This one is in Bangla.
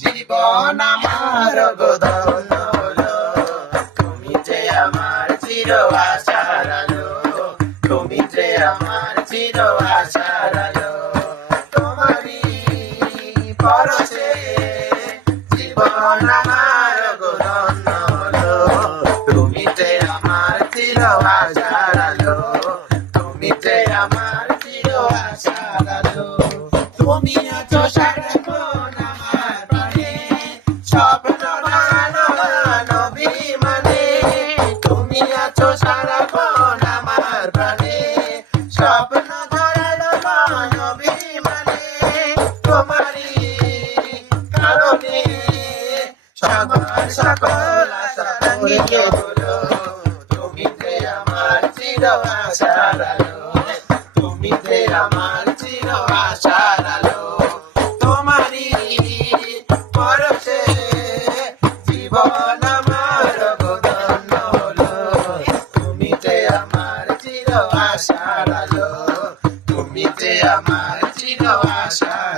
জীবন আমার ধন্য হলো, তুমি যে আমার চির আশার আলো, তুমি যে আমার চির আশার আলো, তোমারই পরশে জীবন আমার ধন্য হলো, তুমি যে আমার চির আশার আলো, তুমি যে আমার চির আশার আলো, তুমি আছো সারাক্ষণ আমার প্রাণে, স্বপ্ন বানানো বিমানে, তুমি আছো সারাক্ষণ আমার প্রাণে, স্বপ্ন বানানো বিমানে, তোমারই কারণে সবার সকল আশা ভেঙে হলো, তুমি যে আমার চির আশার আলো, তুমি যে আমার চির আশার আলো, তোমারই পরশে জীবন আমার ধন্য হলো, তুমি যে আমার চির আশার আলো, তুমি যে আমার চির আশার